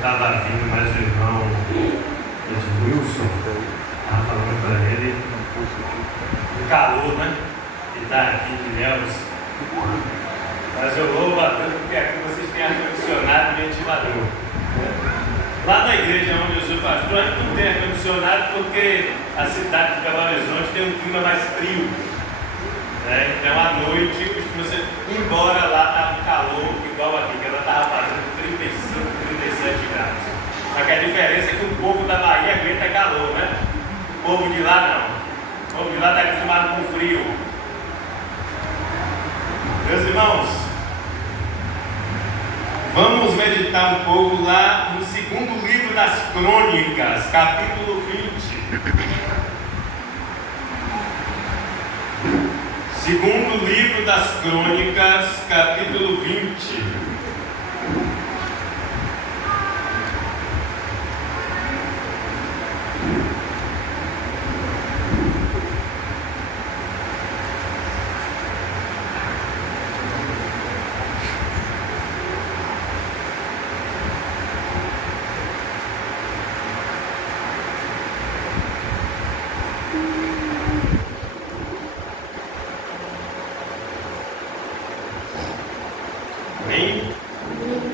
estava vindo mais o irmão Wilson, estava falando para ele o calor, né? Que está aqui de Ilhéus. Mas eu louvo a Deus porque aqui vocês têm ar-condicionado e ventilador. Lá na igreja onde eu sou pastor, a gente não tem ar-condicionado porque a cidade de Belo Horizonte tem um clima mais frio. Então à noite, você, embora lá estava um calor igual aqui, que ela estava fazendo 35, 37 graus. Só que a diferença é que o povo da Bahia aguenta calor, né? O povo de lá não. O povo de lá está acostumado com frio. Meus irmãos, vamos meditar um pouco lá no segundo livro das Crônicas, capítulo 20. Segundo livro das Crônicas, capítulo 20.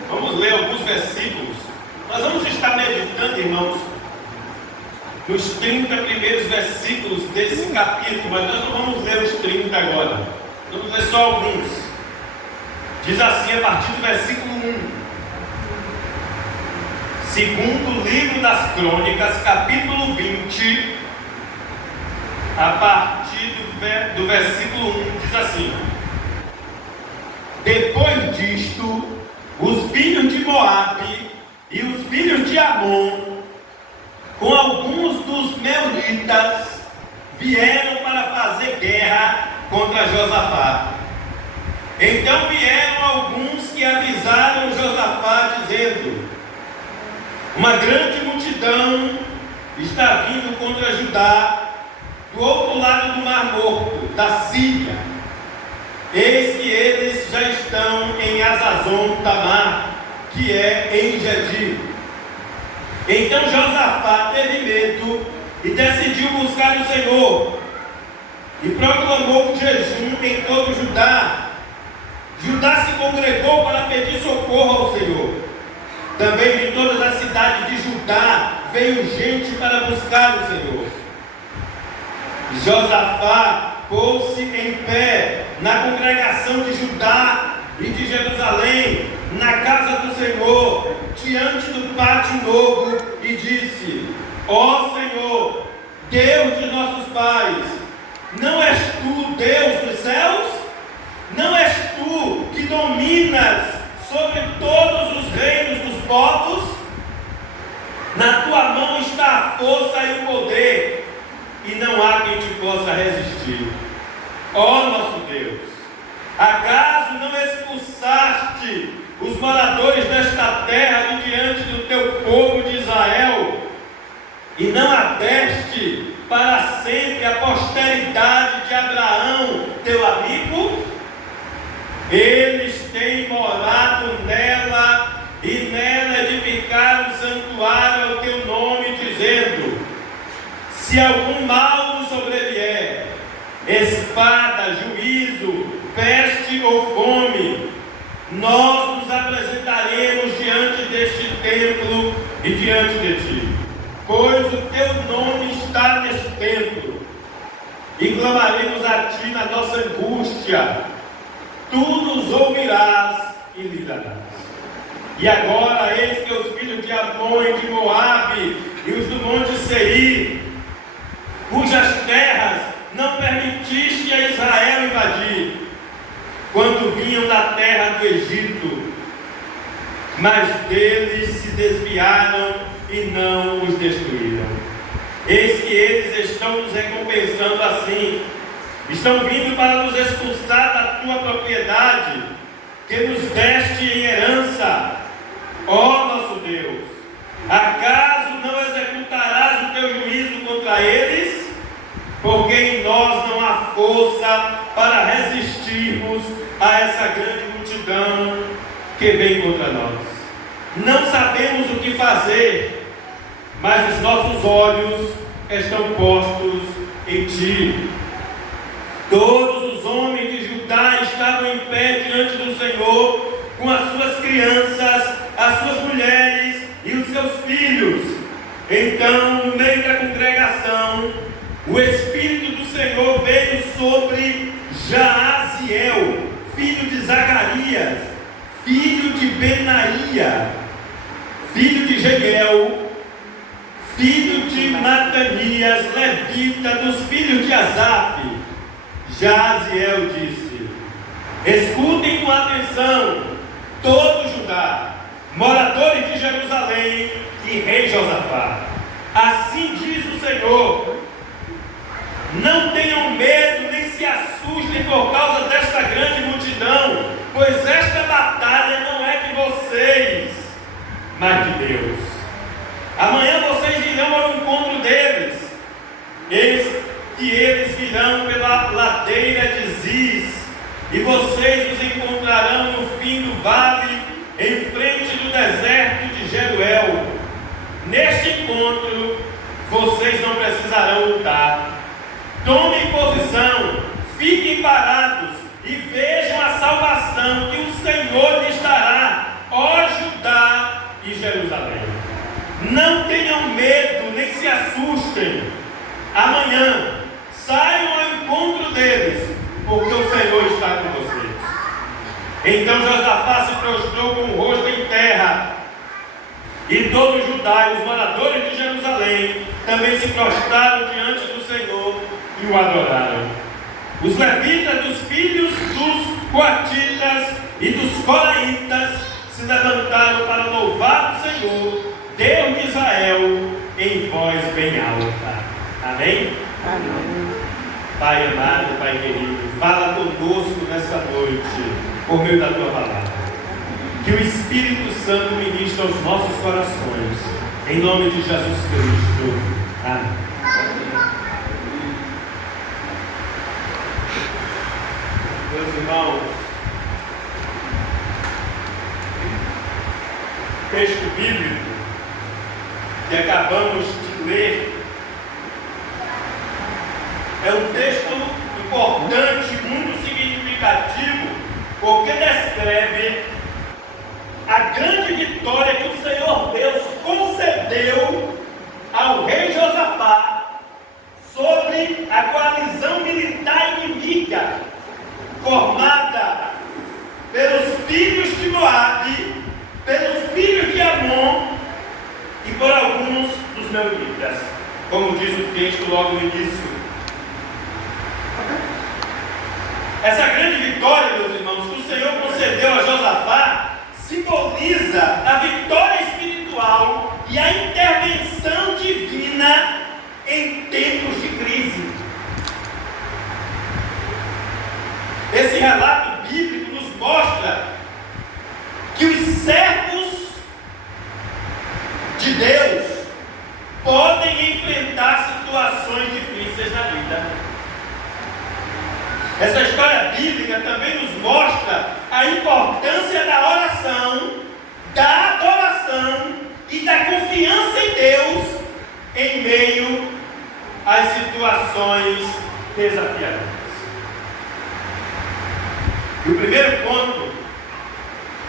Vamos ler alguns versículos. Nós vamos estar meditando, irmãos, nos 30 primeiros versículos desse capítulo, mas nós não vamos ler os 30 agora. Vamos ler só alguns. Diz assim a partir do versículo 1. Segundo livro das Crônicas, capítulo 20, a partir do versículo 1, diz assim: Depois disto, os filhos de Moabe e os filhos de Amon, com alguns dos meunitas, vieram para fazer guerra contra Josafá. Então vieram alguns que avisaram Josafá, dizendo: Uma grande multidão está vindo contra Judá, do outro lado do Mar Morto, da Síria. Eis que eles já estão em Azazon Tamar, que é em Gedi. Então Josafá teve medo e decidiu buscar o Senhor, e proclamou um jejum em todo Judá. Judá se congregou para pedir socorro ao Senhor. Também de todas as cidades de Judá veio gente para buscar o Senhor. Josafá pôs-se em pé na congregação de Judá e de Jerusalém, na casa do Senhor, diante do pátio novo, e disse: Ó Senhor, Deus de nossos pais, não és tu Deus dos céus? Não és tu que dominas sobre todos os reinos dos povos? Na tua mão está a força e o poder, e não há quem te possa resistir. Ó nosso Deus, acaso não expulsaste os moradores desta terra de diante do teu povo de Israel, e não ateste para sempre a posteridade de Abraão, teu amigo? Eles têm morado nela, e nela edificaram um santuário ao teu nome, dizendo: Se algum mal nos sobrevier, espada, juízo, peste ou fome, nós nos apresentaremos diante deste templo e diante de ti, pois o teu nome está neste templo, e clamaremos a ti na nossa angústia. Tu nos ouvirás e livrarás. E agora, eis que os filhos de Amon e de Moabe e os do monte Seir, cujas terras não permitiste a Israel invadir, quando vinham da terra do Egito, mas deles se desviaram e não os destruíram. Eis que eles estão nos recompensando assim, estão vindo para nos expulsar da tua propriedade, que nos deste em herança. Ó nosso Deus, acaso não executarás o teu juízo contra eles? Porque em nós não há força para resistirmos a essa grande multidão que vem contra nós. não sabemos o que fazer, mas os nossos olhos estão postos em ti. Todos os homens de Judá estavam em pé diante do Senhor, com as suas crianças, as suas mulheres e os seus filhos. Então, no meio da congregação, o Espírito do Senhor veio sobre Jaaziel, filho de Zacarias, filho de Benaía, filho de Jeguel, filho de Matanias, levita, dos filhos de Asaf. Jaaziel disse: escutem com atenção, todo Judá, moradores de Jerusalém e rei Josafá. Assim diz o Senhor: não tenham medo nem se assustem por causa desta grande multidão, pois esta batalha não é de vocês, mas de Deus. Amanhã vocês irão ao encontro deles. Eles virão pela ladeira de Ziz, e vocês os encontrarão no fim do vale, em frente do deserto de Jeruel. Neste encontro, vocês não precisarão lutar. Tomem posição, fiquem parados e vejam a salvação que o Senhor lhes dará, ó Judá e Jerusalém. Não tenham medo, nem se assustem. Amanhã, saiam ao encontro deles, porque o Senhor está com vocês. Então Josafá se prostrou com o rosto em terra, e todo Judá e os moradores de Jerusalém também se prostraram diante do Senhor e o adoraram. Os levitas dos filhos dos coatitas e dos coraitas se levantaram para louvar o Senhor, Deus de Israel, em voz bem alta. Amém? Amém. Pai amado, Pai querido, fala conosco nesta noite, por meio da Tua palavra. Que o Espírito Santo ministre aos nossos corações, em nome de Jesus Cristo. Amém. Meus irmãos, o texto bíblico que acabamos de ler é um texto importante, muito significativo, porque descreve a grande vitória que o Senhor Deus concedeu ao rei Josafá sobre a coalizão militar inimiga, formada pelos filhos de Moabe, pelos filhos de Amon e por alguns dos meunitas, como diz o texto logo no início. Essa grande vitória, meus irmãos, que o Senhor concedeu a Josafá, simboliza a vitória espiritual e a intervenção divina em tempos de crise. Esse relato bíblico nos mostra que os servos de Deus podem enfrentar situações difíceis na vida. Essa história bíblica também nos mostra a importância da oração, da adoração e da confiança em Deus em meio às situações desafiadoras. E o primeiro ponto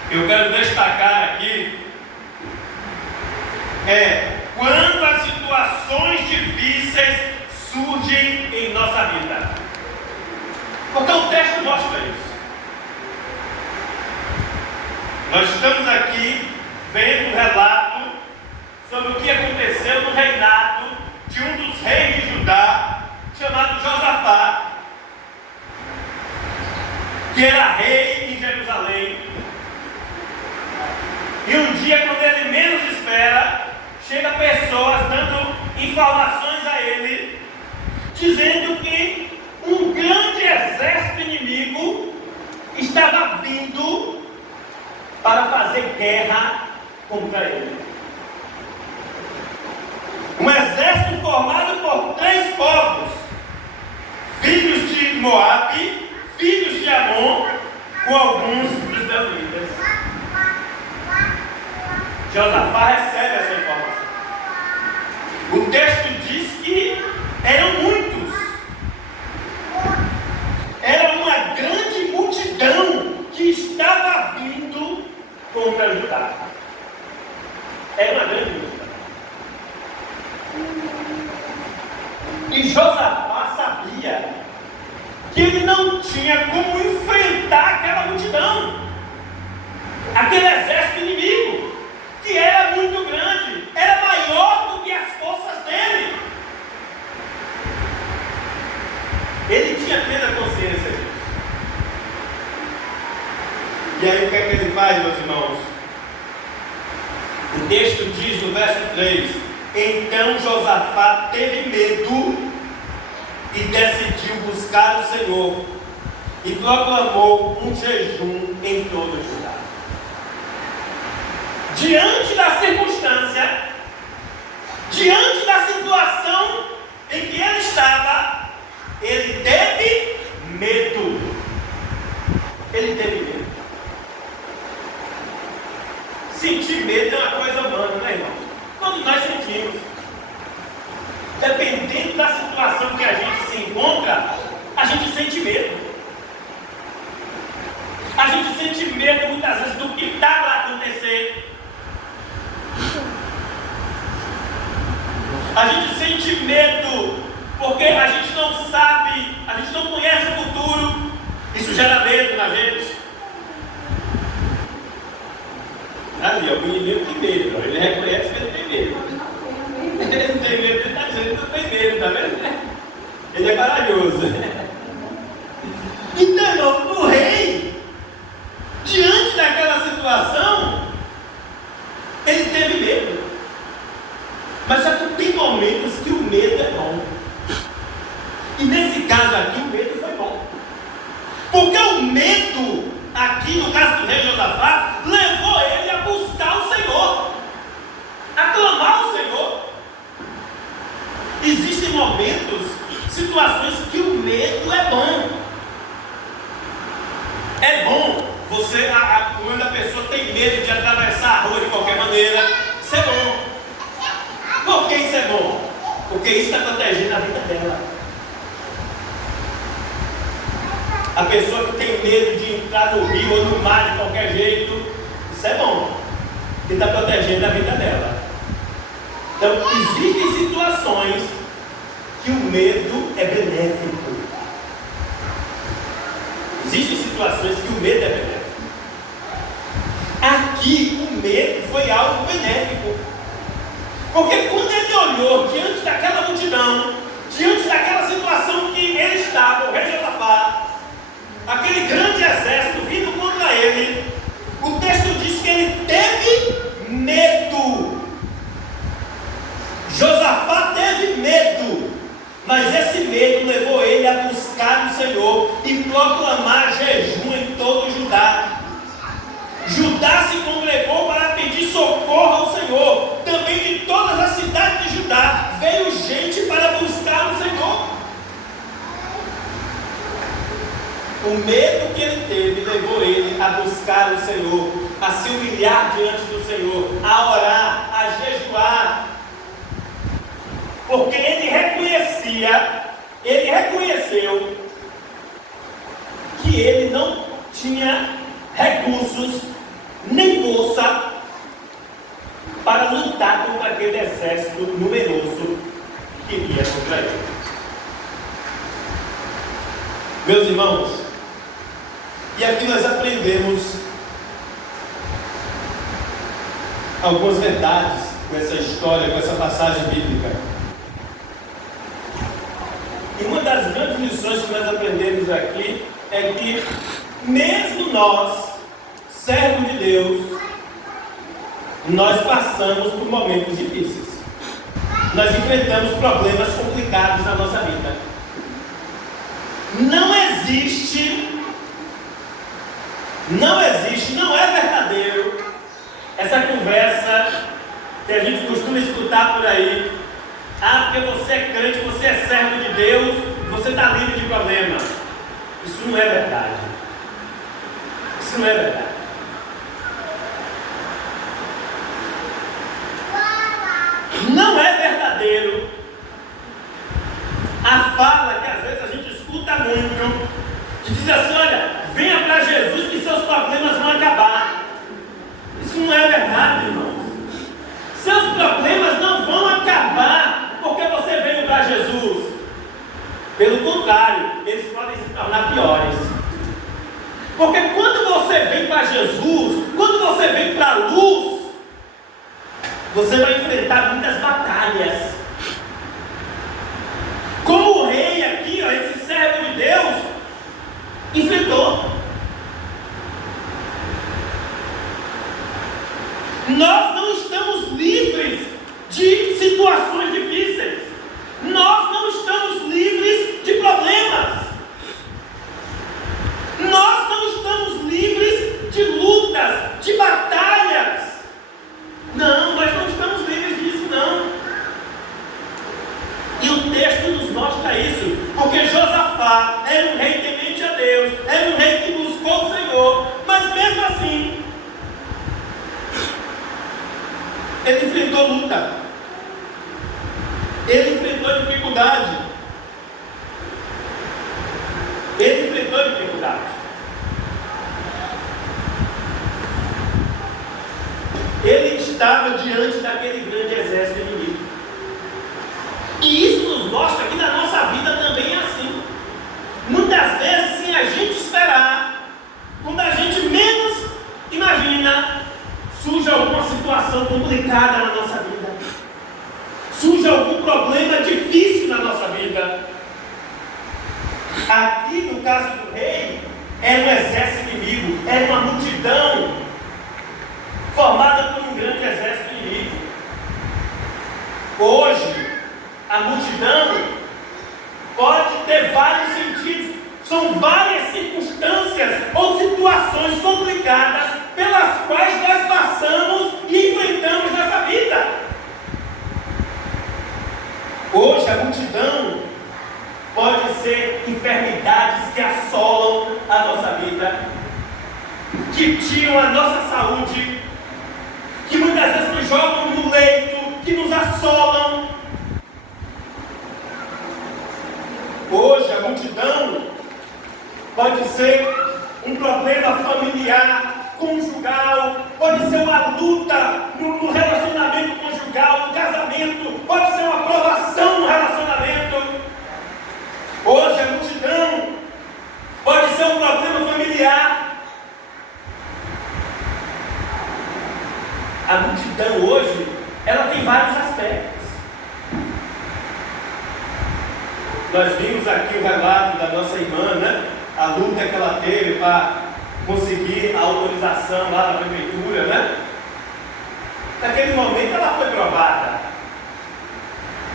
que eu quero destacar aqui é quando as situações difíceis surgem em nossa vida. Porque o texto mostra isso. Nós estamos aqui vendo um relato sobre o que aconteceu no reinado de um dos reis de Judá, chamado Josafá, que era rei em Jerusalém. E um dia, quando ele menos espera, chega pessoas dando informações a ele, dizendo que um grande exército inimigo estava vindo para fazer guerra contra ele. Um exército formado por 3 povos: filhos de Moabe, filhos de Amon, com alguns dos meunitas. Josafá recebe essa informação. O texto diz que eram muitos. Era uma grande multidão que estava vindo contra Judá. Era uma grande multidão. E Josafá sabia que ele não tinha como enfrentar aquela multidão, aquele exército inimigo, que era muito grande, era maior do que as forças dele. Ele tinha plena consciência disso. E aí o que é que ele faz, meus irmãos? O texto diz no verso 3: então Josafá teve medo e decidiu buscar o Senhor e proclamou um jejum em todo o Judá. Diante da circunstância, diante da situação em que ele estava, ele teve medo. Ele teve medo. Sentir medo é uma coisa humana, né, irmão? Todos nós sentimos. Dependendo da situação que a gente se encontra, a gente sente medo. A gente sente medo muitas vezes do que está para acontecer. A gente sente medo porque a gente não sabe, a gente não conhece o futuro. Isso gera medo na gente. Ali, o menino tem medo, ele reconhece que ele tem medo. Ele não tem medo, ele está dizendo que não tem medo, tá vendo? Ele é corajoso. Então, irmão, o rei, diante daquela situação, ele teve medo. Mas só que tem momentos que o medo é bom. E nesse caso aqui, o medo foi bom. Porque o medo, aqui no caso do rei Josafá, levou ele a buscar o Senhor, a clamar o Senhor. Existem momentos, situações que o medo é bom. É bom você, quando a pessoa tem medo de atravessar a rua de qualquer maneira, isso é bom. Por que isso é bom? Porque isso está protegendo a vida dela. A pessoa que tem medo de entrar no rio ou no mar de qualquer jeito, isso é bom, porque está protegendo a vida dela. Então, existem situações que o medo é benéfico. Existem situações que o medo é benéfico. Aqui, o medo foi algo benéfico. Porque quando ele olhou diante daquela multidão, diante daquela situação que ele estava, o rei Josafá, aquele grande exército vindo contra ele, o texto diz que ele teve medo. Josafá teve medo, mas esse medo levou ele a buscar o Senhor e proclamar jejum em todo Judá. Judá se congregou para pedir socorro ao Senhor. Também de todas as cidades de Judá veio gente para buscar o Senhor. O medo que ele teve levou ele a buscar o Senhor, a se humilhar diante do Senhor, a orar, a jejuar. Porque ele reconheceu que ele não tinha recursos nem força para lutar contra aquele exército numeroso que vinha contra ele. Meus irmãos, e aqui nós aprendemos algumas verdades com essa história, com essa passagem bíblica. E uma das grandes lições que nós aprendemos aqui é que mesmo nós, servos de Deus, nós passamos por momentos difíceis. Nós enfrentamos problemas complicados na nossa vida. Não existe, não é verdadeiro essa conversa que a gente costuma escutar por aí. Ah, porque você é crente, você é servo de Deus, você está livre de problema. Isso não é verdade. Isso não é verdade. Você vai enfrentar muitas batalhas. Como o rei aqui, ó, esse servo de Deus, enfrentou. Nós não estamos livres de situações difíceis. Nós não estamos livres de problemas. Nós não estamos livres de lutas, de batalhas. Não, nós não estamos livres disso, não. E o texto nos mostra isso, porque Josafá era um rei temente a Deus, era um rei que buscou o Senhor, mas mesmo assim, ele enfrentou luta, ele enfrentou dificuldade, ele estava diante daquele grande exército inimigo. E isso nos mostra que na nossa vida também é assim. Muitas vezes, sem a gente esperar, quando a gente menos imagina, surge alguma situação complicada na nossa vida, surge algum problema difícil na nossa vida. Aqui, no caso do rei, era um exército inimigo, era uma multidão formada por um grande exército inimigo. Hoje, a multidão pode ter vários sentidos, são várias circunstâncias ou situações complicadas pelas quais nós passamos e enfrentamos nessa vida. Hoje, a multidão pode ser enfermidades que assolam a nossa vida, que tiram a nossa saúde, que muitas vezes nos jogam no leito, que nos assolam. Hoje a multidão pode ser um problema familiar, conjugal, pode ser uma luta no relacionamento conjugal, no casamento, pode ser uma provação no relacionamento. Hoje a multidão pode ser um problema familiar. A multidão hoje, ela tem vários aspectos. Nós vimos aqui o relato da nossa irmã, né? A luta que ela teve para conseguir a autorização lá da prefeitura, né? Naquele momento ela foi provada.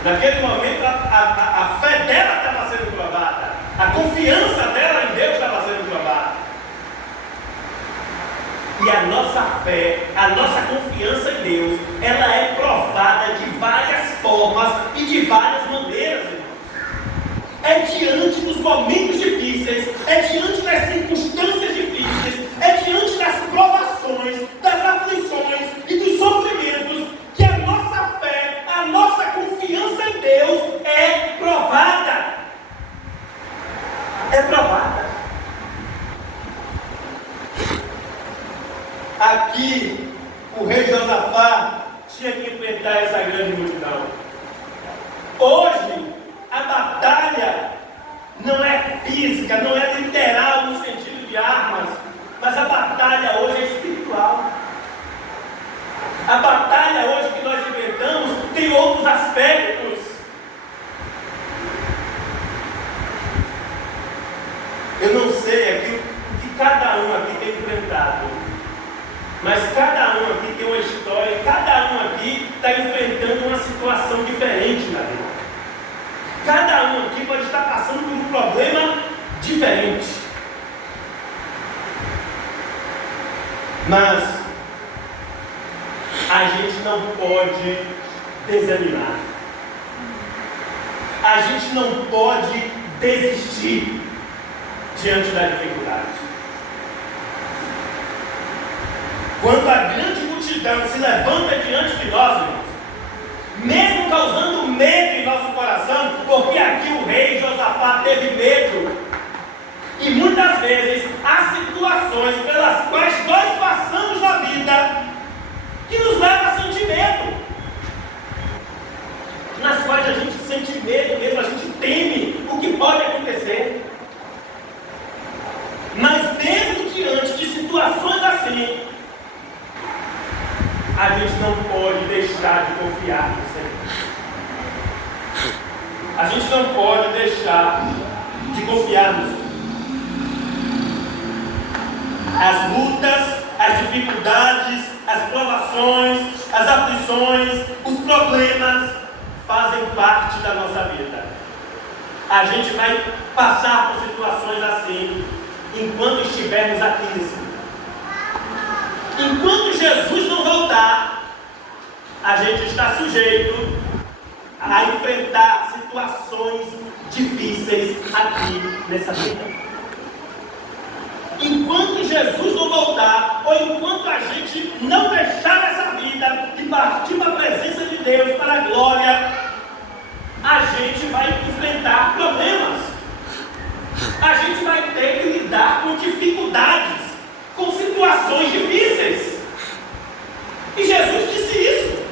Naquele momento a fé dela estava sendo provada. A confiança dela em Deus estava sendo provada. E a nossa fé, a nossa confiança em Deus, ela é provada de várias formas e de várias maneiras, irmãos. É diante dos momentos difíceis, é diante das circunstâncias difíceis, é diante das provações, das aflições e dos sofrimentos que a nossa fé, a nossa confiança em Deus é provada. É provada. Aqui, o rei Josafá tinha que enfrentar essa grande multidão. Hoje, a batalha não é física, não é literal no sentido de armas, mas a batalha hoje é espiritual. A batalha hoje que nós enfrentamos tem outros aspectos. Eu não sei aqui o que cada um aqui tem enfrentado, mas cada um aqui tem uma história, cada um aqui está enfrentando uma situação diferente na vida. Cada um aqui pode estar passando por um problema diferente. Mas a gente não pode desanimar. A gente não pode desistir diante da dificuldade. Quando a grande multidão se levanta diante de nós, irmãos, mesmo causando medo em nosso coração, porque aqui o rei Josafá teve medo, e muitas vezes há situações pelas quais nós passamos na vida que nos levam a sentir medo, nas quais a gente sente medo mesmo, a gente teme o que pode acontecer. Mas mesmo diante de situações assim, a gente não pode deixar de confiar no Senhor. A gente não pode deixar de confiar no Senhor. As lutas, as dificuldades, as provações, as aflições, os problemas fazem parte da nossa vida. A gente vai passar por situações assim enquanto estivermos aqui nesse mundo. Enquanto Jesus não voltar, a gente está sujeito a enfrentar situações difíceis aqui nessa vida. Enquanto Jesus não voltar, ou enquanto a gente não deixar essa vida e partir para a presença de Deus, para a glória, a gente vai enfrentar problemas. A gente vai ter que lidar com dificuldades, com situações difíceis. E Jesus disse isso.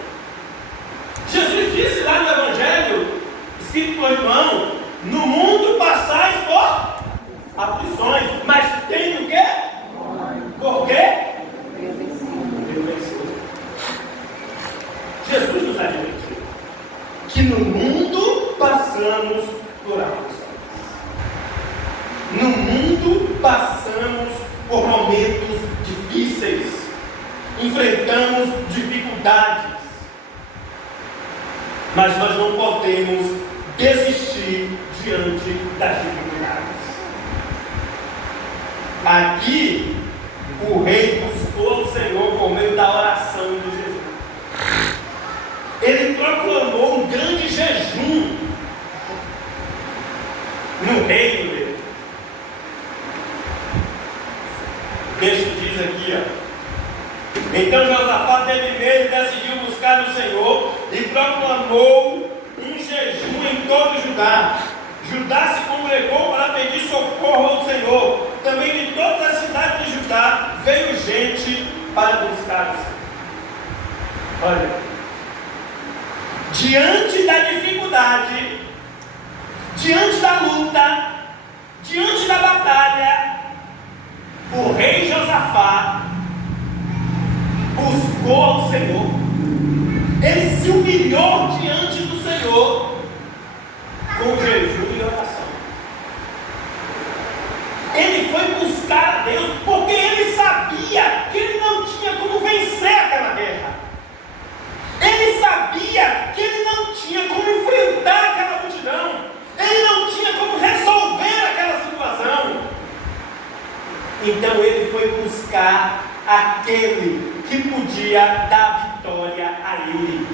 Jesus disse lá no Evangelho, escrito por João: no mundo passais por aflições, mas tem o quê? Por quê? Eu venci. Jesus nos admitiu que no mundo passamos por aflições. No mundo passamos por momentos difíceis, enfrentamos dificuldades, mas nós não podemos desistir diante das dificuldades. Aqui, o rei buscou o Senhor por meio da oração de Jesus. Ele proclamou um grande jejum no reino dele. O texto diz aqui, ó: então Josafá teve medo e decidiu buscar o Senhor e proclamou um jejum em todo Judá. Judá se congregou para pedir socorro ao Senhor. Também de todas as cidades de Judá veio gente para buscar o Senhor. Olha, diante da dificuldade, diante da luta, diante da batalha, o rei Josafá buscou ao Senhor. Ele se humilhou diante do Senhor com jejum e oração. Ele foi buscar a Deus porque ele sabia que ele não tinha como vencer aquela guerra. Ele sabia que ele não tinha como enfrentar aquela multidão. Ele não tinha como resolver aquela situação. Então ele foi buscar aquele que podia dar vitória a ele.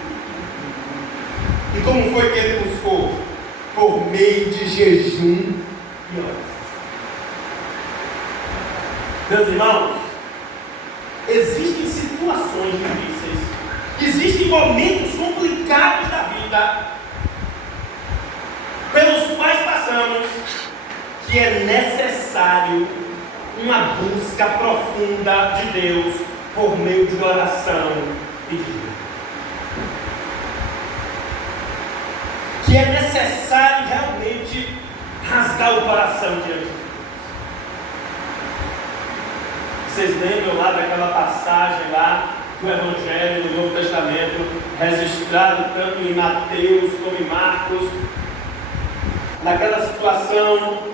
E como foi que ele buscou? Por meio de jejum e oração. Meus irmãos, existem situações difíceis, existem momentos complicados da vida pelos quais passamos, que é necessário uma busca profunda de Deus por meio de oração e de jejum. Que é necessário realmente rasgar o coração diante de Deus. Vocês lembram lá daquela passagem lá do Evangelho do Novo Testamento, registrado tanto em Mateus como em Marcos, naquela situação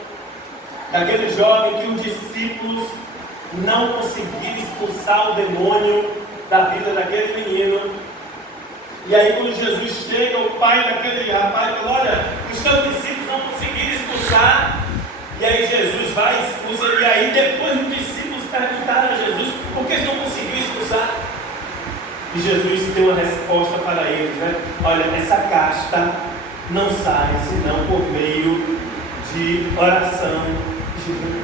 daquele jovem que os discípulos não conseguiram expulsar o demônio da vida daquele menino. E aí quando Jesus chega, o pai daquele rapaz fala: olha, os teus discípulos não conseguiram expulsar. E aí Jesus vai e expulsa. E aí depois os discípulos perguntaram a Jesus por que eles não conseguiram expulsar. E Jesus deu uma resposta para eles, né? Olha, essa casta não sai senão por meio de oração e jejum.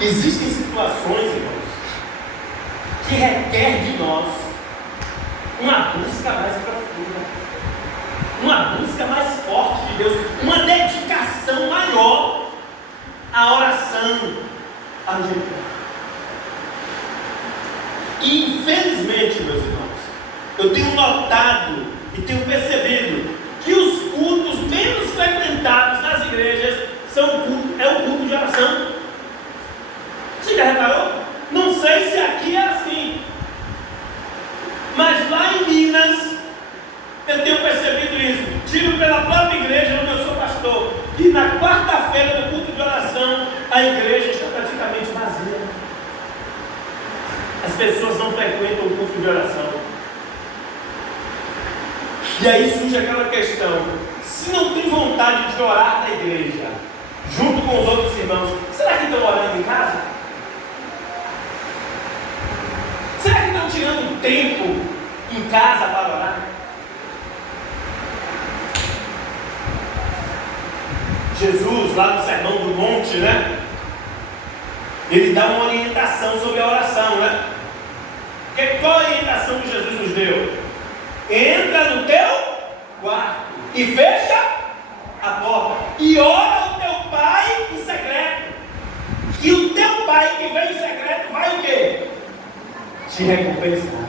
Existem situações, irmãos, que requer de nós uma busca mais profunda, uma busca mais forte de Deus, uma dedicação maior à oração, ao jejum. E infelizmente, meus irmãos, eu tenho notado e tenho percebido que os cultos menos frequentados nas igrejas é o culto de oração. Você já pessoas não frequentam o curso de oração. E aí surge aquela questão: se não tem vontade de orar na igreja, junto com os outros irmãos, será que estão orando em casa? Será que estão tirando tempo em casa para orar? Jesus, lá no Sermão do Monte, né? Ele dá uma orientação sobre a oração, né? Qual a orientação que Jesus nos deu? Entra no teu quarto e fecha a porta e ora ao teu pai em secreto. E o teu pai que vem em secreto vai o quê? Te recompensar.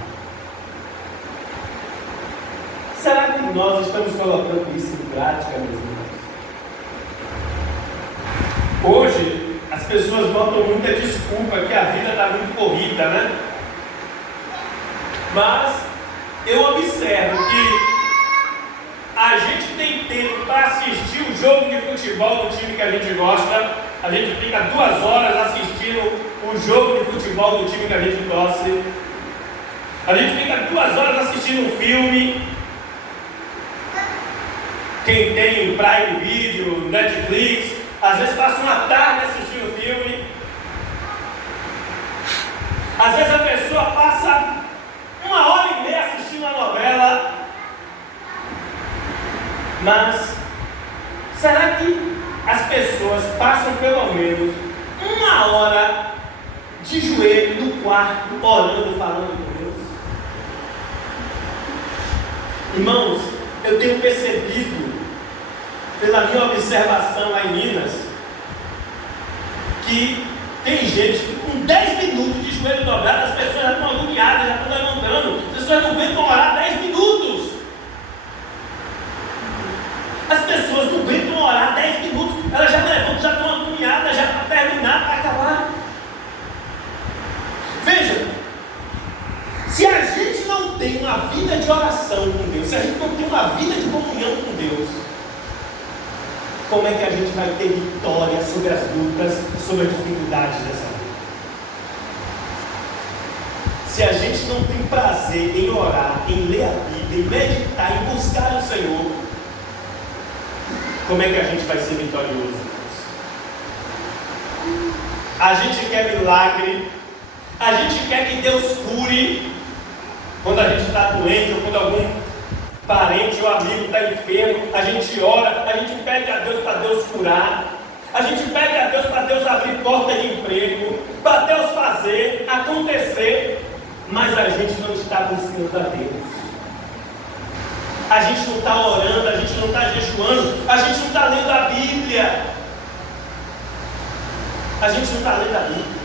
Será que nós estamos colocando isso em prática, meus irmãos? Hoje, as pessoas botam muita desculpa que a vida está muito corrida, né? Mas eu observo que a gente tem tempo para assistir o jogo de futebol do time que a gente gosta. A gente fica 2 horas assistindo o jogo de futebol do time que a gente torce. A gente fica 2 horas assistindo um filme. Quem tem Prime Video, Netflix, às vezes passa uma tarde assistindo filme. Às vezes a pessoa passa 1h30 assistindo a novela. Mas será que as pessoas passam pelo menos 1 hora de joelho no quarto, orando, falando com Deus? Irmãos, eu tenho percebido, pela minha observação lá em Minas, que tem gente que com 10 minutos de joelho dobrado, as pessoas já estão agoniadas, já estão levantando. As pessoas não aguentam orar 10 minutos. As pessoas não aguentam orar 10 minutos, elas já levantam, já estão agoniadas, já para terminar, para acabar. Veja, se a gente não tem uma vida de oração com Deus, se a gente não tem uma vida de comunhão com Deus, como é que a gente vai ter vitória sobre as lutas, sobre as dificuldades dessa vida? Se a gente não tem prazer em orar, em ler a Bíblia, em meditar, em buscar o Senhor, como é que a gente vai ser vitorioso? A gente quer milagre, a gente quer que Deus cure quando a gente está doente ou quando algum parente ou amigo está enfermo. A gente ora, a gente pede a Deus para Deus curar, a gente pede a Deus para Deus abrir porta de emprego, para Deus fazer acontecer, mas a gente não está buscando a Deus. A gente não está orando, a gente não está jejuando, a gente não está lendo a Bíblia. A gente não está lendo a Bíblia.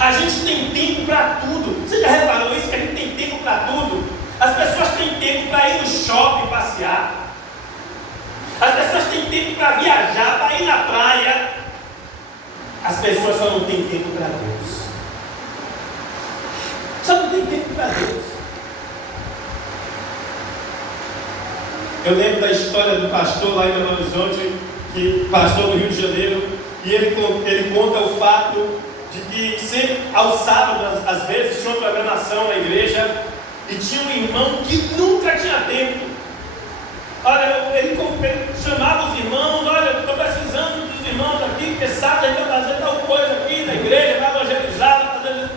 A gente tem tempo para tudo. Você já reparou isso? Que a gente tem tempo para tudo? As pessoas têm tempo para ir no shopping passear. As pessoas têm tempo para viajar, para ir na praia. As pessoas só não têm tempo para Deus. Só não tem tempo para Deus. Eu lembro da história do pastor lá em Belo Horizonte, que pastor do Rio de Janeiro, e ele conta o fato de que sempre aos sábados, às vezes, tinha uma programação na igreja, e tinha um irmão que nunca tinha tempo. Olha, ele chamava os irmãos: olha, eu estou precisando dos irmãos aqui, porque sábado a gente vai fazer tal coisa aqui na igreja, vai evangelizar, fazer.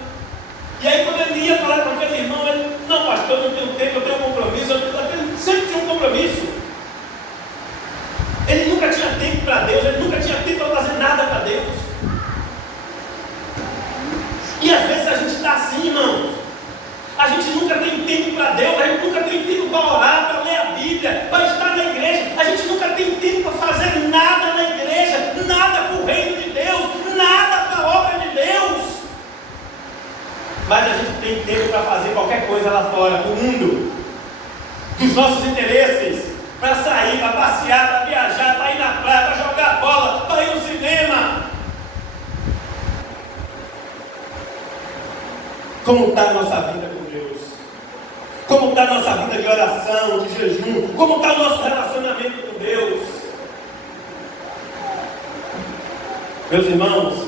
E aí quando ele ia falar com aquele irmão, ele: não, pastor, eu não tenho tempo, eu tenho um compromisso. Ele sempre tinha um compromisso. Ele nunca tinha tempo para Deus, ele nunca tinha tempo para fazer nada para Deus. E às vezes a gente está assim, irmãos. A gente nunca tem tempo para Deus, a gente nunca tem tempo para orar, para ler a Bíblia, para estar na igreja. A gente nunca tem tempo para fazer nada na igreja, nada para o reino de Deus, nada para a obra de Deus. Mas a gente tem tempo para fazer qualquer coisa lá fora, do mundo, dos nossos interesses, para sair, para passear, para viajar, para ir na praia, para jogar bola, para ir no cinema. Como está a nossa vida com Deus? Como está a nossa vida de oração, de jejum? Como está o nosso relacionamento com Deus? Meus irmãos,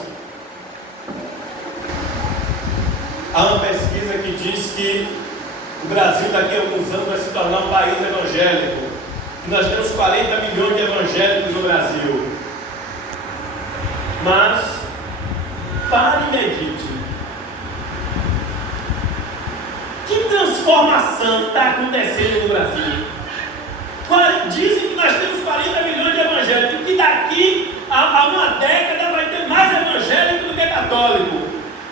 Há uma pesquisa que diz que o Brasil daqui a alguns anos vai se tornar um país evangélico. E nós temos 40 milhões de evangélicos no Brasil. Mas, pare e medite. Que transformação está acontecendo no Brasil? Dizem que nós temos 40 milhões de evangélicos, e que daqui a uma década vai ter mais evangélico do que católico.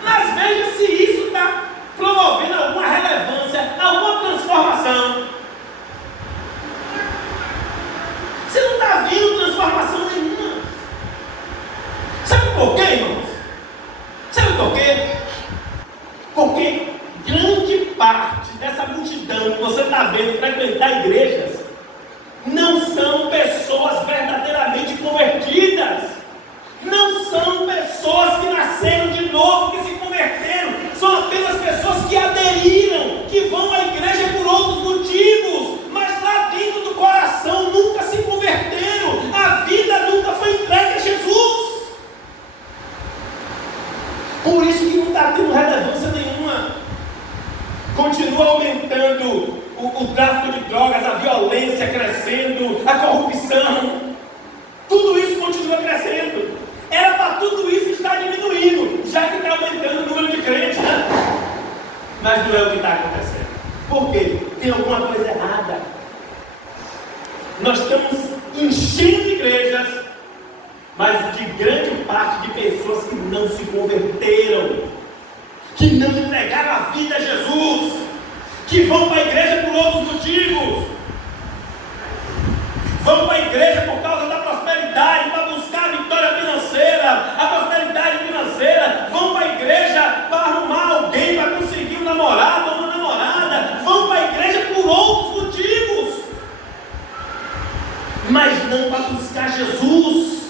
Mas veja se isso está promovendo alguma relevância, alguma transformação. Você não está vendo transformação nenhuma. Sabe por quê, irmãos? Sabe por quê? Porque grande parte dessa multidão que você está vendo frequentar igrejas não são pessoas verdadeiramente convertidas. Não são pessoas que nasceram de novo, que se converteram. São apenas pessoas que aderiram, que vão à igreja por outros motivos, mas lá dentro do coração nunca se converteram. A vida nunca foi entregue a Jesus. Por isso que não está tendo relevância nenhuma. Continua aumentando o tráfico de drogas, a violência crescendo, a corrupção. Tudo isso continua crescendo. Era para tudo isso estar diminuindo, já que está aumentando o número de crentes, né? Mas não é o que está acontecendo. Por quê? Tem alguma coisa errada. Nós estamos enchendo igrejas, mas de grande parte de pessoas que não se converteram, que não entregaram a vida a Jesus, que vão para a igreja por outros motivos. Vão para a igreja por causa da prosperidade, para buscar a vitória financeira, a prosperidade financeira. Vão para a igreja para arrumar alguém, para conseguir um namorado ou uma namorada. Vão para a igreja por outros motivos, mas não para buscar Jesus.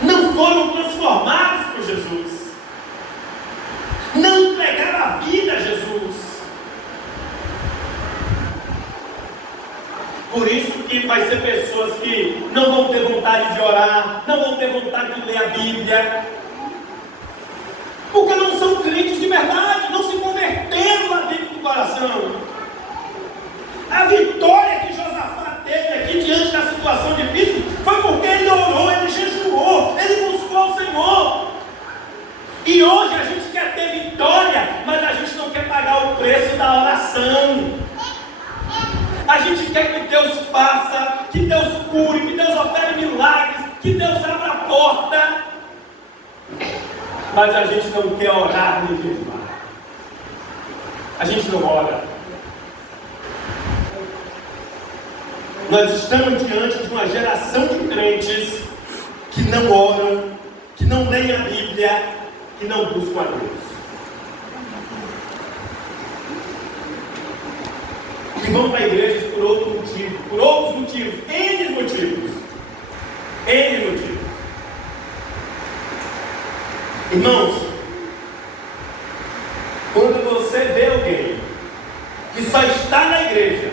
Não foram transformados por Jesus. Não entregaram a vida a Jesus. Por isso que vai ser pessoas que não vão ter vontade de orar, não vão ter vontade de ler a Bíblia, porque não são crentes de verdade, não se converteram lá dentro do coração. A vitória que Josafá teve aqui diante da situação difícil foi porque ele orou, ele jejuou, ele buscou o Senhor. E hoje a gente quer ter vitória, mas a gente não quer pagar o preço da oração. A gente quer que Deus faça, que Deus cure, que Deus opere milagres, que Deus abra a porta, mas a gente não quer orar nem jejuar. A gente não ora. Nós estamos diante de uma geração de crentes que não oram, que não leem a Bíblia, que não buscam a Deus. Que vão para igrejas por outro motivo, por outros motivos, N motivos. Irmãos, quando você vê alguém que só está na igreja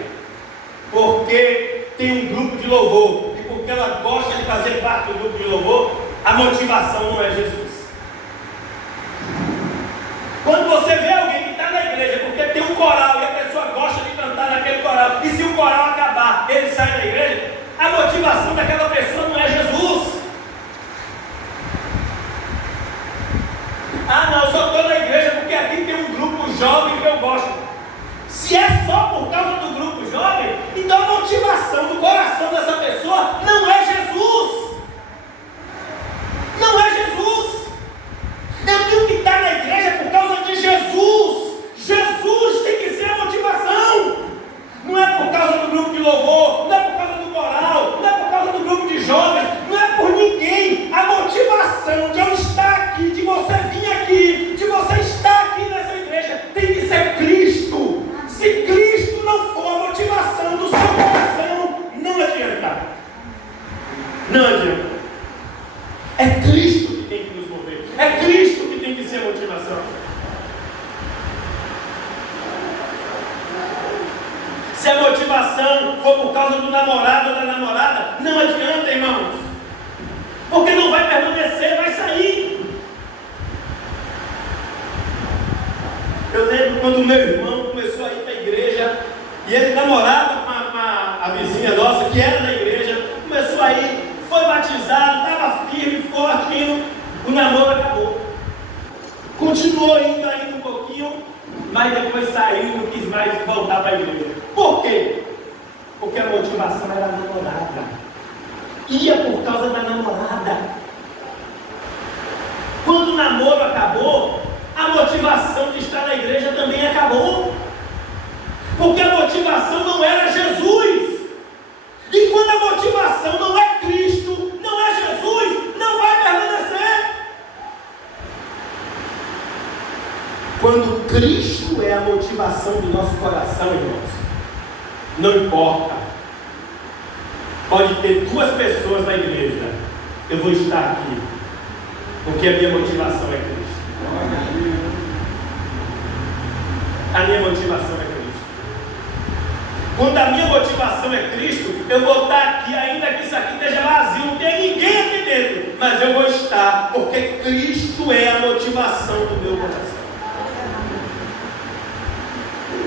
porque tem um grupo de louvor e porque ela gosta de fazer parte do grupo de louvor, a motivação não é Jesus. Quando você vê alguém que está na igreja porque tem um coral e a pessoa gosta de cantar naquele coral, e se o coral acabar, ele sai da igreja, a motivação daquela pessoa não é Jesus. Ah não, eu só estou na igreja porque aqui tem um grupo jovem que eu gosto. Se é só por causa do grupo jovem, então a motivação do coração dessa pessoa não é Jesus. Não é Jesus. Eu tenho que estar na igreja por causa de Jesus. Jesus tem que ser a motivação. Não é por causa do grupo de louvor, não é por causa do coral, não é por causa do grupo de jovens, não é por ninguém. A motivação de eu estar aqui, de você vir aqui, de você estar aqui nessa igreja, tem que ser Cristo. Se Cristo não for a motivação do seu coração, não adianta. Não adianta. É Cristo que tem que nos mover. É Cristo que tem que ser a motivação. Se a motivação for por causa do namorado ou da namorada, não adianta, irmãos. Porque não vai permanecer, vai sair. quando o meu irmão começou a ir para a igreja, e ele namorava com a vizinha nossa, que era da igreja, começou a ir, foi batizado, estava firme, forte, indo, o namoro acabou. Continuou indo ainda um pouquinho, mas depois saiu e não quis mais voltar para a igreja. Por quê? Porque a motivação era a namorada. Ia por causa da namorada. Quando o namoro acabou, a motivação de estar na igreja também acabou. Porque a motivação não era Jesus. E quando a motivação não é Cristo, não é Jesus, não vai permanecer. Quando Cristo é a motivação do nosso coração, irmãos, não importa. Pode ter 2 pessoas na igreja, eu vou estar aqui, porque a minha motivação é Cristo. A minha motivação é Cristo. Quando a minha motivação é Cristo, eu vou estar aqui, ainda que isso aqui esteja vazio, não tem ninguém aqui dentro, mas eu vou estar, porque Cristo é a motivação do meu coração.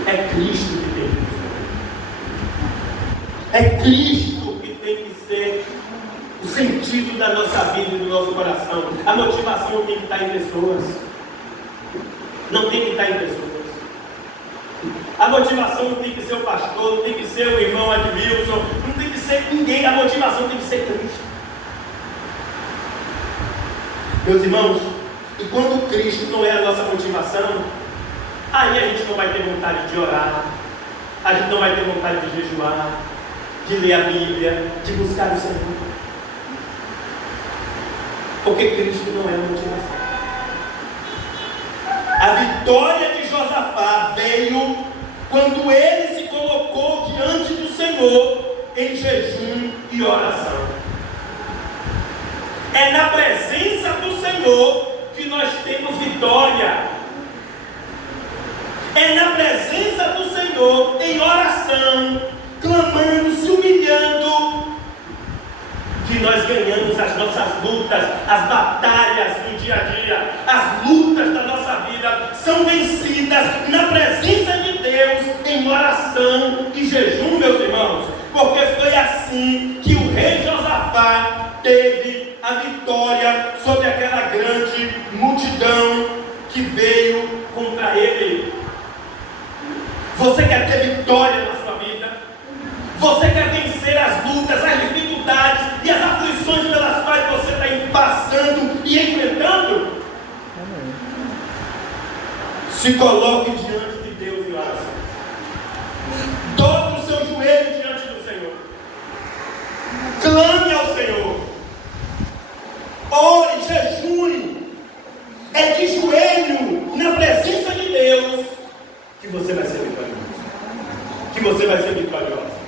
É Cristo que tem que ser. É Cristo que tem que ser o sentido da nossa vida e do nosso coração. A motivação não tem que estar em pessoas. Não tem que estar em pessoas. A motivação não tem que ser o pastor, não tem que ser o irmão Admilson, não tem que ser ninguém. A motivação tem que ser Cristo. Meus irmãos, e quando Cristo não é a nossa motivação, aí a gente não vai ter vontade de orar, a gente não vai ter vontade de jejuar, de ler a Bíblia, de buscar o Senhor. Porque Cristo não é a motivação. A vitória de Josafá veio quando ele se colocou diante do Senhor em jejum e oração. É na presença do Senhor que nós temos vitória. É na presença do Senhor, em oração, clamando, se humilhando, que nós ganhamos as nossas lutas, as batalhas do dia a dia. As lutas da nossa vida são vencidas na presença de Deus, em oração e jejum, meus irmãos. Porque foi assim que o rei Josafá teve a vitória sobre aquela grande multidão que veio contra ele. Você quer ter vitória na sua vida? Você quer vencer as lutas, as dificuldades e as aflições pelas quais você está passando e enfrentando? Se coloque diante de Deus em oração. Dobre o seu joelho diante do Senhor. Clame ao Senhor. Ore, jejue. É de joelho na presença de Deus que você vai ser vitorioso. Que você vai ser vitorioso.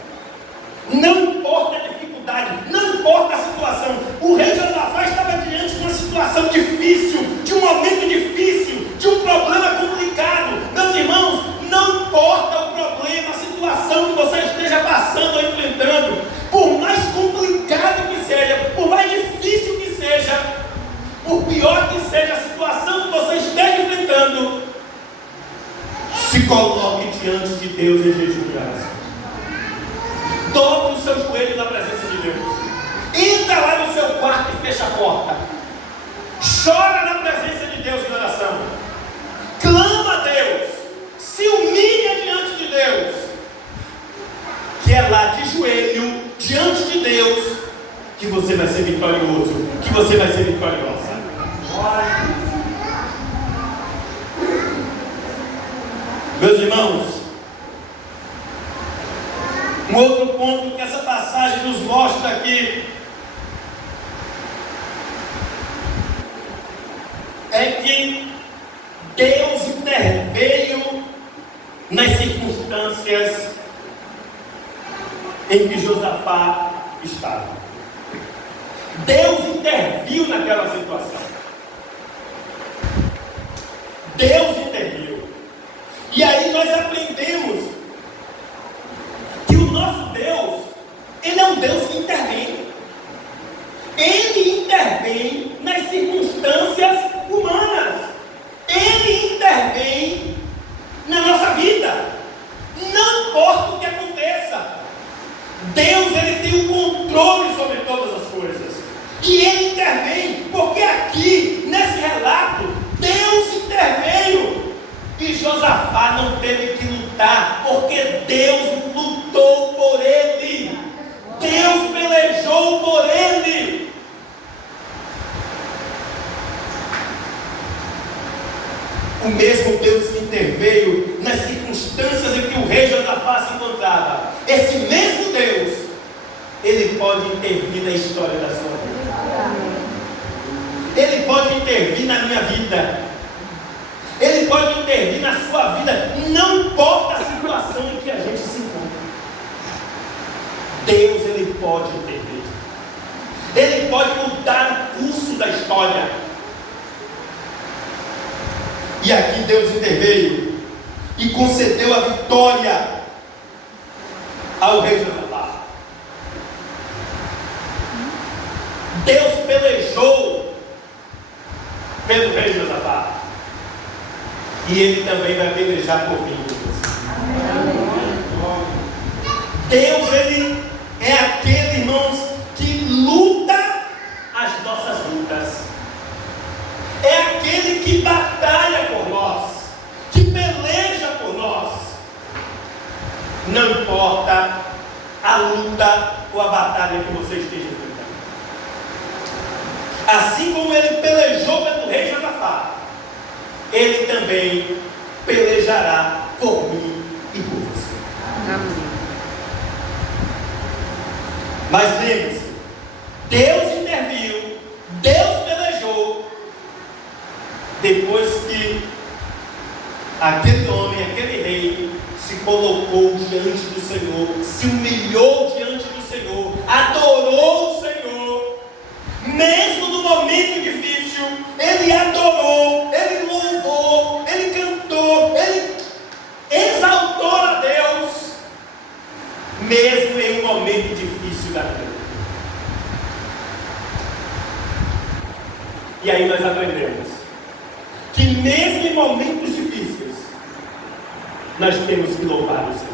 Não importa a dificuldade, não importa a situação. O rei Josafá estava diante de uma situação difícil, de um momento difícil, de um problema complicado. Meus irmãos, não importa o problema, a situação que você esteja passando ou enfrentando, por mais complicado que seja, por mais difícil que seja, por pior que seja a situação que você esteja enfrentando, se coloque diante de Deus em jejum e oração. Dobre o seu joelho na presença de Deus. Entra lá no seu quarto e fecha a porta. Chora na presença de Deus em oração. Clama a Deus. Se humilha diante de Deus. Que é lá de joelho, diante de Deus, que você vai ser vitorioso. Que você vai ser vitoriosa. Meus irmãos, um outro ponto que essa passagem nos mostra aqui é que Deus interveio nas circunstâncias em que Josafá estava. Deus interviu naquela situação. Deus interviu. E aí nós aprendemos que o nosso Deus, Ele é um Deus que intervém. Ele intervém nas circunstâncias humanas. Ele intervém na O mesmo Deus que interveio nas circunstâncias em que o rei Josafá se encontrava, esse mesmo Deus, Ele pode intervir na história da sua vida. Ele pode intervir na minha vida. Ele pode intervir na sua vida. Não importa a situação em que a gente se encontra. Deus, Ele pode intervir. Ele pode mudar o curso da história. E aqui Deus interveio e concedeu a vitória ao rei Josafá. Deus pelejou pelo rei Josafá. E Ele também vai pelejar por mim. Deus, Ele é aquele, irmãos, que luta as nossas lutas. É aquele que batalha por nós, que peleja por nós. Não importa a luta ou a batalha que você esteja enfrentando. Assim como Ele pelejou pelo rei Josafá, Ele também pelejará por mim e por você. Amém. Mas lembre-se, Deus interviu, Deus pelejou, depois que aquele homem, aquele rei, se colocou diante do Senhor, se humilhou diante do Senhor, adorou o Senhor, mesmo no momento difícil, ele adorou, ele louvou, ele cantou, ele exaltou a Deus, mesmo em um momento difícil da vida. E aí nós aprendemos que mesmo em momentos difíceis, nós temos que louvar o Senhor.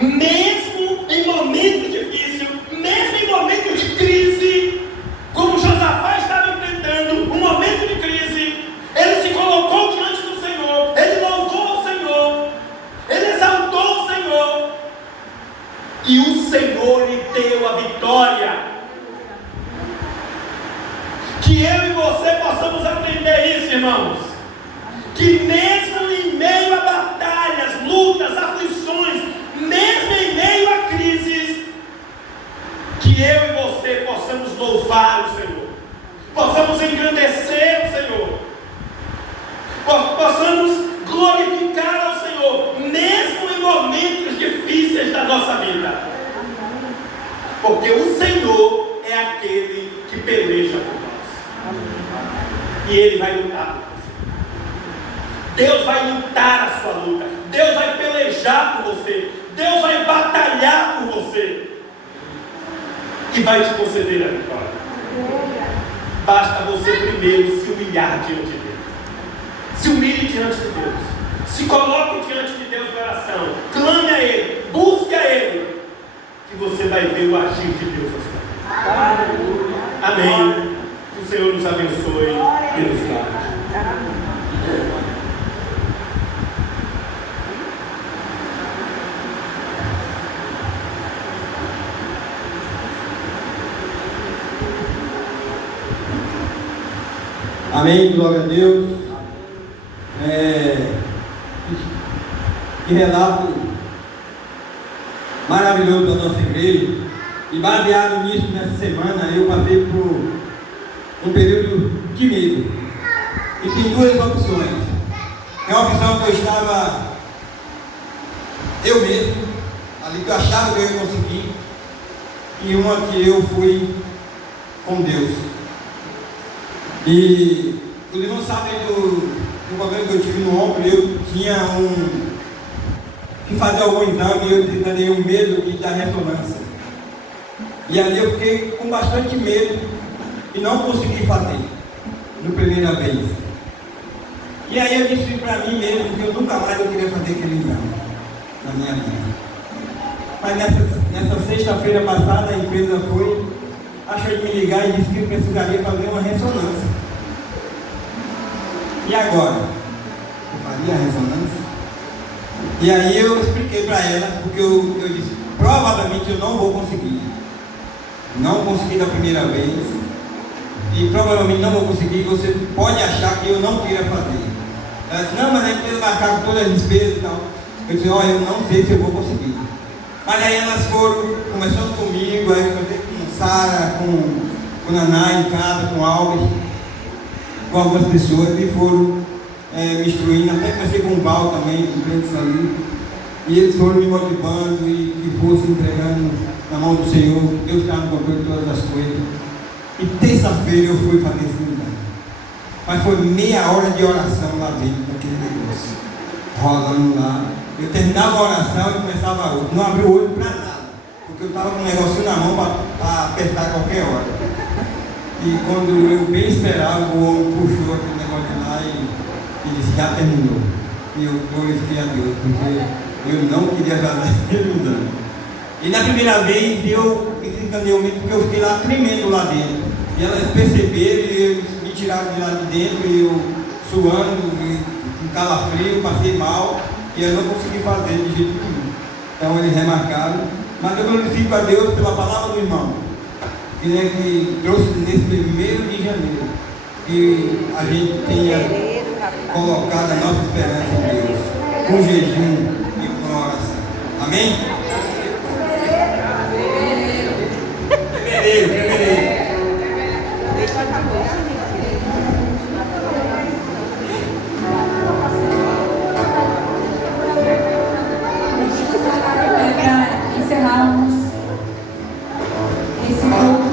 Mesmo em momentos difíceis, mesmo em momentos de crise, como Josafá estava enfrentando um momento de crise, ele se colocou diante do Senhor, ele louvou o Senhor, ele exaltou o Senhor, e o Senhor lhe deu a vitória. Que eu e você possamos aprender isso, irmãos. Que mesmo em meio a batalhas, lutas, aflições, mesmo em meio a crises, que eu e você possamos louvar o Senhor, possamos engrandecer o Senhor, possamos glorificar ao Senhor, mesmo em momentos difíceis da nossa vida. Porque o Senhor é aquele que peleja por nós. E Ele vai lutar por você. Deus vai lutar a sua luta. Deus vai pelejar por você. Deus vai batalhar por você. E vai te conceder a vitória. Basta você primeiro se humilhar diante de Deus. Se humilhe diante de Deus. Se coloque diante de Deus em oração. Clame a Ele. Busque a Ele. Que você vai ver o agir de Deus na sua vida. Amém. O Senhor nos abençoe e nos guarde. Amém, glória a Deus. Que relato maravilhoso da nossa igreja. E baseado nisso, nessa semana, eu passei por um período de medo. E tem duas opções. É uma opção que eu estava, eu mesmo, ali que eu achava que eu ia conseguir, e uma que eu fui com Deus. E os irmãos sabem do problema que eu tive no ombro. Eu tinha que fazer algum exame e eu tinha um medo de dar ressonância. E ali eu fiquei com bastante medo e não consegui fazer na primeira vez. E aí eu disse para mim mesmo que eu nunca mais queria fazer aquele exame na minha vida. Mas nessa sexta-feira passada a empresa achou de me ligar e disse que eu precisaria fazer uma ressonância. E agora? Eu faria a ressonância? E aí eu expliquei para ela, porque eu disse, provavelmente eu não vou conseguir. Não consegui da primeira vez. E provavelmente não vou conseguir. Você pode achar que eu não queira fazer. Ela disse, não, mas a gente precisa marcar com todas as despesas e tal. Eu disse, olha, eu não sei se eu vou conseguir. Mas aí elas foram, começando comigo, aí eu comecei com Sara, com Naná em casa, com Alves, com algumas pessoas que foram me instruindo, até comecei com o Val também, com o Pedro Salito. E eles foram me motivando e que fosse entregando na mão do Senhor, Deus está no controle de todas as coisas. E terça-feira eu fui fazer esse milagre. Mas foi meia hora de oração lá dentro daquele negócio, rolando lá. Eu terminava a oração e começava a outra. Não abri o olho para nada, porque eu estava com um negocinho na mão para apertar a qualquer hora. E quando eu bem esperava, o homem puxou aquele negócio lá e disse, já terminou. E eu glorifiquei a Deus, porque eu não queria fazer aquele exame. E na primeira vez eu me desencanei porque eu fiquei lá tremendo lá dentro. E elas perceberam e me tiraram de lá de dentro, e eu suando, com calafrio, passei mal. E eu não consegui fazer de jeito nenhum. Então eles remarcaram. Mas eu glorifico a Deus pela palavra do irmão, que trouxe nesse 1º de janeiro, que a gente tenha colocado a nossa esperança em Deus, com jejum e com oração. Amém? Fevereiro. Para encerrarmos esse culto,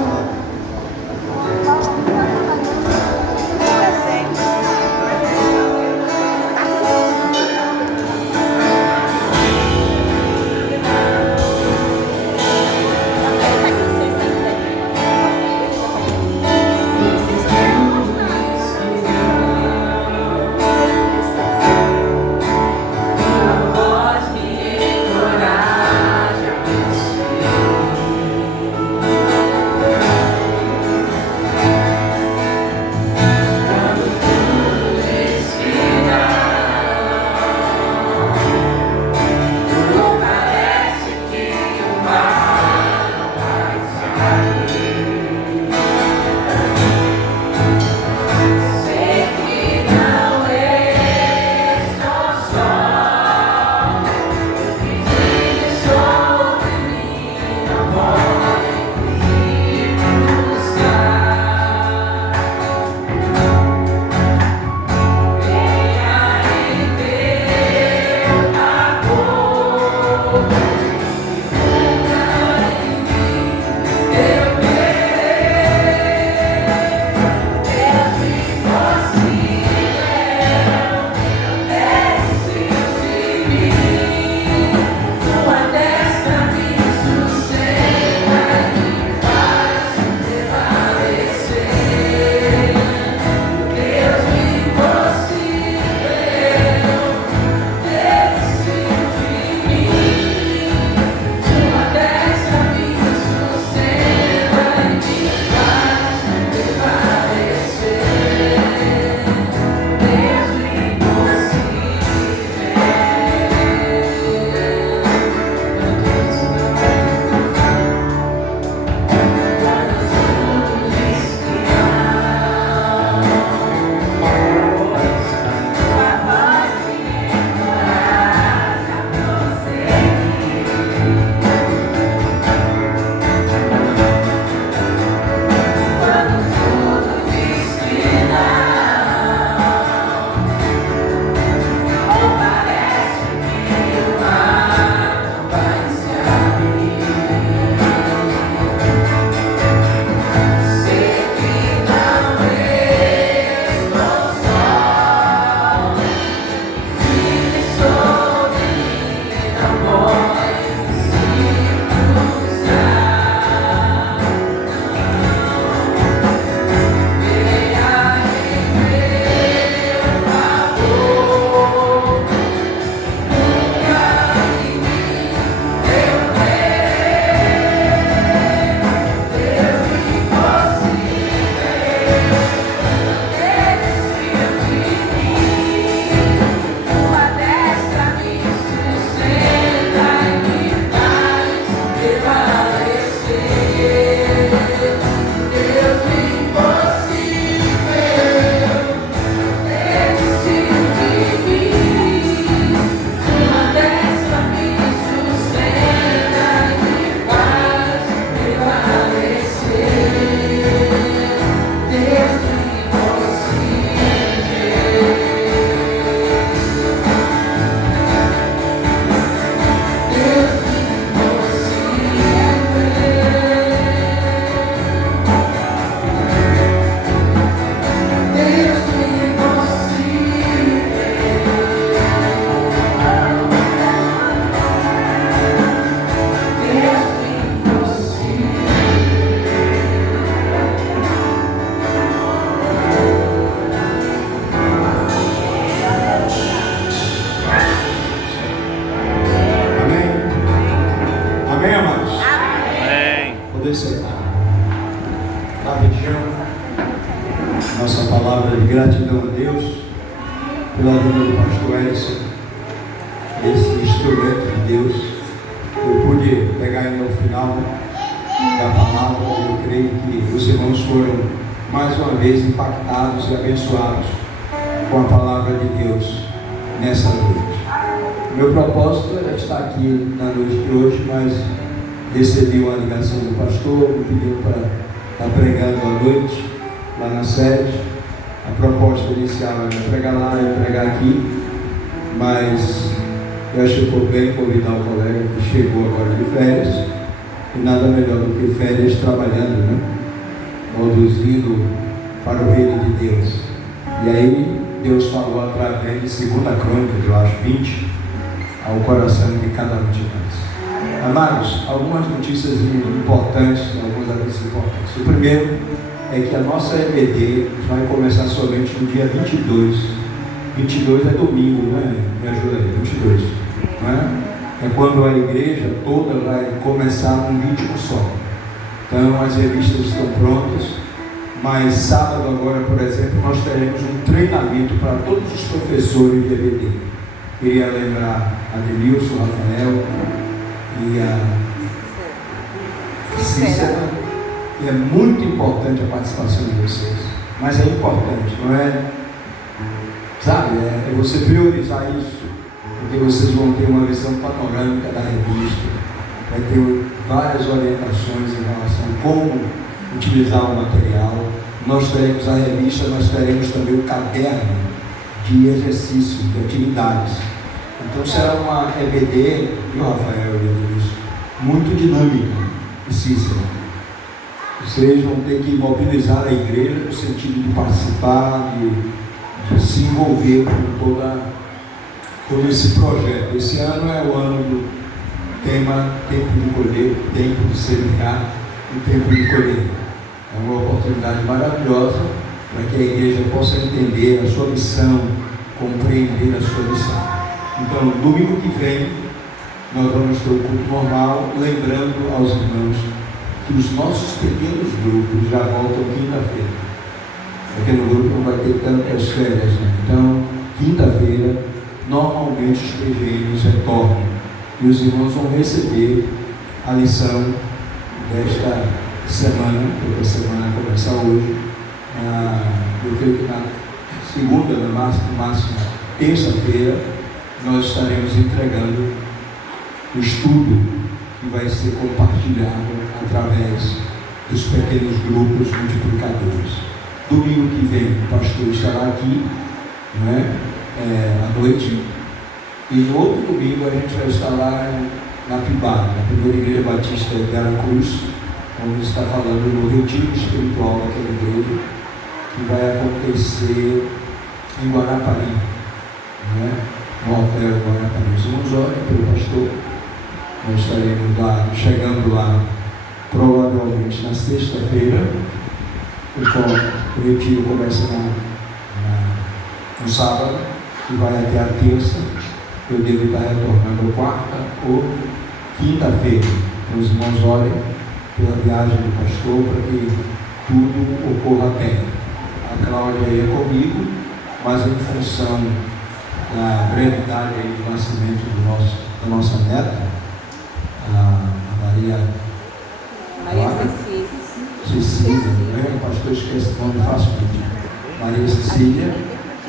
nossa palavra de gratidão a Deus pela vida do pastor Edson, esse instrumento de Deus. Eu pude pegar ainda no final da palavra, eu creio que os irmãos foram mais uma vez impactados e abençoados com a palavra de Deus nessa noite. Meu propósito era estar aqui na noite de hoje, mas recebi uma ligação do pastor, me pediu para estar pregando à noite lá na sede. A proposta inicial era pregar lá e pregar aqui, mas eu achei por bem convidar o colega que chegou agora de férias, e nada melhor do que férias trabalhando, né? Produzindo para o reino de Deus. E aí Deus falou através de 2 Crônicas, eu acho, 20, ao coração de cada um de nós. Amados, algumas notícias importantes, alguns avisos importantes. O primeiro é que a nossa EBD vai começar somente no dia 22. 22 é domingo, né? Me ajuda aí, 22. Não é? É quando a igreja toda vai começar num ritmo só. Então as revistas estão prontas, mas sábado agora, por exemplo, nós teremos um treinamento para todos os professores de EBD. Queria lembrar a Denilson, Rafael e a Cícera. E é muito importante a participação de vocês. Mas é importante, não é? Sabe, é você priorizar isso, porque vocês vão ter uma visão panorâmica da revista, vai ter várias orientações em relação a como utilizar o material. Nós teremos a revista, nós teremos também o caderno de exercícios, de atividades. Então será uma EBD, viu, Rafael e Deus, muito dinâmica e Cícera. Vocês vão ter que mobilizar a igreja no sentido de participar, de se envolver com todo esse projeto. Esse ano é o ano do tema Tempo de Colher, Tempo de Semear e Tempo de Colher. É uma oportunidade maravilhosa para que a igreja possa entender a sua missão, compreender a sua missão. Então, domingo que vem, nós vamos ter o culto normal, lembrando aos irmãos que os nossos pequenos grupos já voltam quinta-feira. O pequeno grupo não vai ter tantas férias, né? Então, quinta-feira, normalmente os PGMs retornam e os irmãos vão receber a lição desta semana, porque a semana começa hoje. Eu creio que na segunda, no máximo terça-feira, nós estaremos entregando o estudo que vai ser compartilhado através dos pequenos grupos multiplicadores. Domingo que vem o pastor estará aqui, né, à noite, e no outro domingo a gente vai estar lá na Pibá, na primeira igreja batista de Veracruz, onde está falando no retiro espiritual daquela igreja, que vai acontecer em Guarapari, né, no hotel Guarapari. Os irmãos orem pelo pastor. Nós estaremos lá, chegando lá provavelmente na sexta-feira. O retiro começa no sábado e vai até a terça. Eu devo estar retornando quarta ou quinta-feira. Então, os irmãos orem pela viagem do pastor para que tudo ocorra bem. A Cláudia ia comigo, mas em função da brevidade do nascimento da nossa neta, a Maria Cecília, o pastor esquece o nome facilmente, Maria Cecília.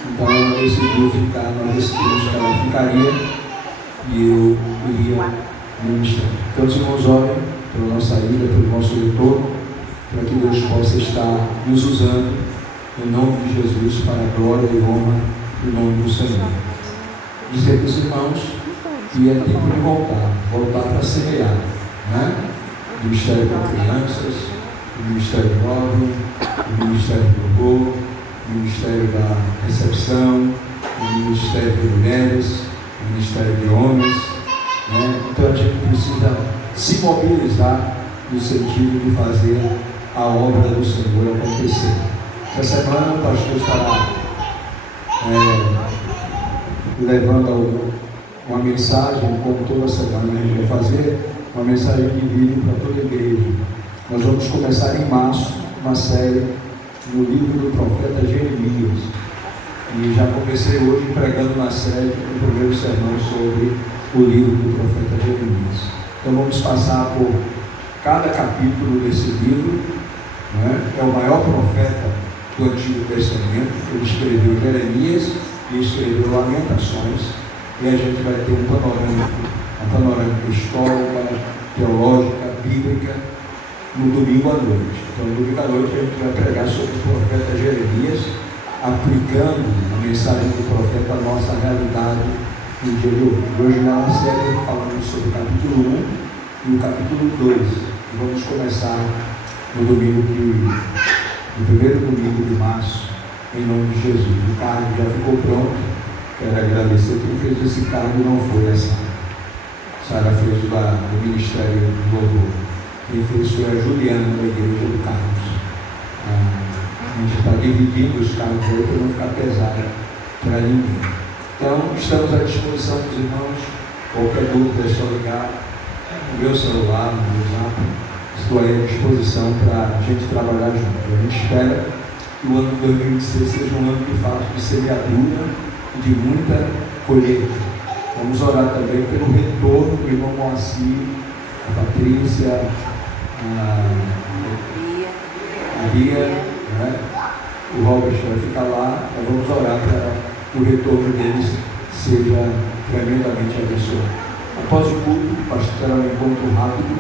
Então ela decidiu ficar, nós decidimos que ela ficaria e eu iria ministrar. Então os irmãos orem pela nossa ida, pelo nosso retorno, para que Deus possa estar nos usando em nome de Jesus para a glória e honra do nome do Senhor. Dizer para os irmãos que é tempo de voltar para semear, né? Do Ministério para Crianças, do Ministério Jovem, do Ministério do Louvor, do Ministério da Recepção, do Ministério de Mulheres, do Ministério de Homens, né? Então a gente precisa se mobilizar no sentido de fazer a obra do Senhor acontecer. Essa semana o pastor estará levando uma mensagem, como toda semana a gente vai fazer, uma mensagem de vídeo para toda a igreja. Nós vamos começar em março uma série no livro do profeta E já comecei hoje pregando na série o primeiro sermão sobre o livro do profeta Jeremias. Então vamos passar por cada capítulo desse livro, né? É o maior profeta do Antigo Testamento. Ele escreveu Jeremias e escreveu Lamentações, e a gente vai ter uma panorâmica histórica, teológica, bíblica, no domingo à noite. Então, no domingo à noite a gente vai pregar sobre o profeta Jeremias, aplicando a mensagem do profeta à nossa realidade no dia de hoje. Hoje na série falamos sobre o capítulo 1 e o capítulo 2. E vamos começar no primeiro domingo de março, em nome de Jesus. O cargo já ficou pronto. Quero agradecer quem fez esse cargo, não foi a Sara fez do Ministério do Louvor. Quem fez foi a Juliana da Igreja do Carlos. A gente está dividindo os cargos aí para não ficar pesado para ninguém. Então, estamos à disposição dos irmãos. Qualquer dúvida é só ligar no meu celular, no meu zap. Estou aí à disposição para a gente trabalhar junto. A gente espera que o ano de 2016 seja um ano de fato de semeadura e de muita colheita. Vamos orar também pelo retorno do irmão Moacir, a Patrícia, a Bia, né? O Robert vai ficar lá. Então vamos orar para o retorno deles seja tremendamente abençoado. Após o culto, o pastor terá um encontro rápido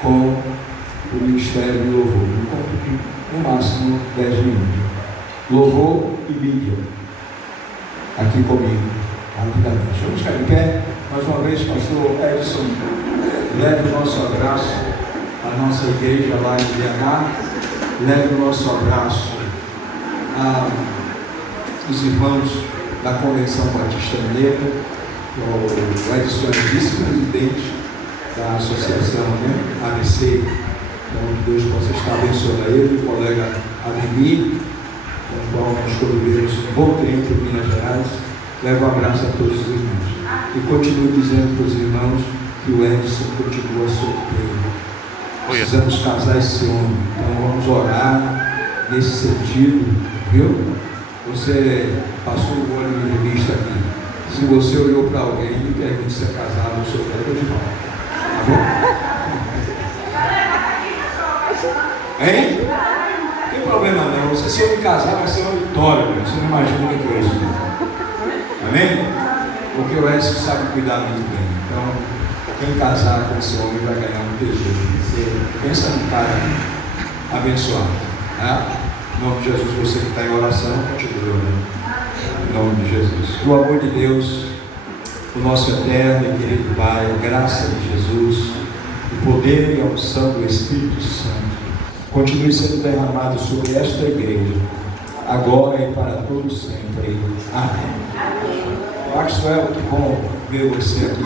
com o Ministério do Louvor. Um encontro de, no máximo, 10 minutos. Louvor e mídia. Aqui comigo, rapidamente. Vamos ficar em pé. Mais uma vez, pastor Edson, leve o nosso abraço à nossa igreja lá em BH. Leve o nosso abraço aos irmãos da Convenção Batista Mineira. O Edson é vice-presidente da associação, né? ABC. Então, que Deus possa estar abençoando ele, o colega Ademir, com o qual nós convivemos um bom tempo em Minas Gerais. Leve um abraço a todos os irmãos. E continuo dizendo para os irmãos que o Edson continua solteiro. Precisamos casar esse homem. Então vamos orar nesse sentido, viu? Você passou o olho de revista aqui. Se você olhou para alguém e pergunta se é casado ou solteiro, eu te falo. Tá bom? Hein? Não tem problema não. Você se eu me casar vai ser uma vitória, meu. Você não imagina o que é isso. Amém? Porque o Edson sabe cuidar muito bem. Então, quem casar com esse homem vai ganhar um desejo. Pensa num cara abençoado. Tá? Em nome de Jesus, você que está em oração, continue orando. Em nome de Jesus. Que o amor de Deus, o nosso eterno e querido Pai, a graça de Jesus, o poder e a unção do Espírito Santo continue sendo derramado sobre esta igreja, agora e para todos sempre. Amém. Maxwell, que bom ver você aqui.